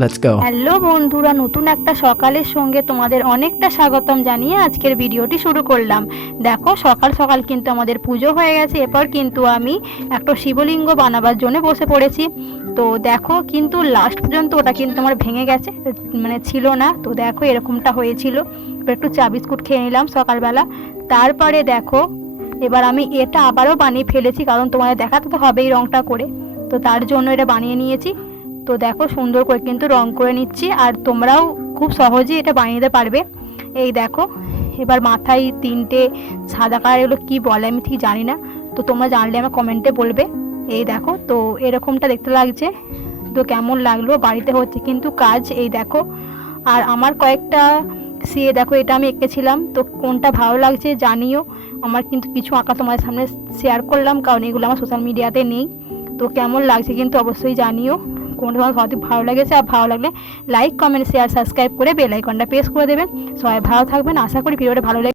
Let's go. Hello বন্ধুরা, নতুন একটা সকালের সঙ্গে তোমাদের অনেকটা স্বাগতম জানিয়ে আজকের ভিডিওটি শুরু করলাম। দেখো সকাল সকাল কিন্তু আমাদের পুজো হয়ে গেছে। এরপর কিন্তু আমি একটা শিবলিঙ্গ বানাবার জন্য বসে পড়েছি। তো দেখো কিন্তু লাস্ট পর্যন্ত ওটা কিন্তু আমার ভেঙে গেছে, মানে ছিল না। তো দেখো এরকমটা হয়েছিল। এবার একটু চা বিস্কুট খেয়ে নিলাম সকালবেলা। তারপরে দেখো এবার আমি এটা আবারও বানিয়ে ফেলেছি, কারণ তোমাদের দেখাতে তো হবেই রঙটা করে। তো তার জন্য এটা বানিয়ে নিয়েছি। তো দেখো সুন্দর করে কিন্তু রং করে নিচ্ছি, আর তোমরাও খুব সহজেই এটা বানিয়ে নিতে পারবে। এই দেখো এবার মাথায় তিনটে সাদা কালার, এগুলো কী বলে আমি ঠিক জানি না। তো তোমরা জানলে আমার কমেন্টে বলবে। এই দেখো তো এরকমটা দেখতে লাগছে। তো কেমন লাগলো, বাড়িতে হচ্ছে কিন্তু কাজ। এই দেখো আর আমার কয়েকটা দেখো এটা আমি এঁকেছিলাম। তো কোনটা ভালো লাগছে জানিও। আমার কিন্তু কিছু আঁকা তোমাদের সামনে শেয়ার করলাম, কারণ এগুলো আমার সোশ্যাল মিডিয়াতে নেই। তো কেমন লাগছে কিন্তু অবশ্যই জানিও। কোনটা তোমার সত্যি ভালো লেগেছে, আর ভালো লাগলে লাইক কমেন্ট শেয়ার সাবস্ক্রাইব করে বেল আইকনটা প্রেস করে দেবেন। সবাই ভালো থাকবেন, আশা করি ভিডিওটা ভালো লাগে।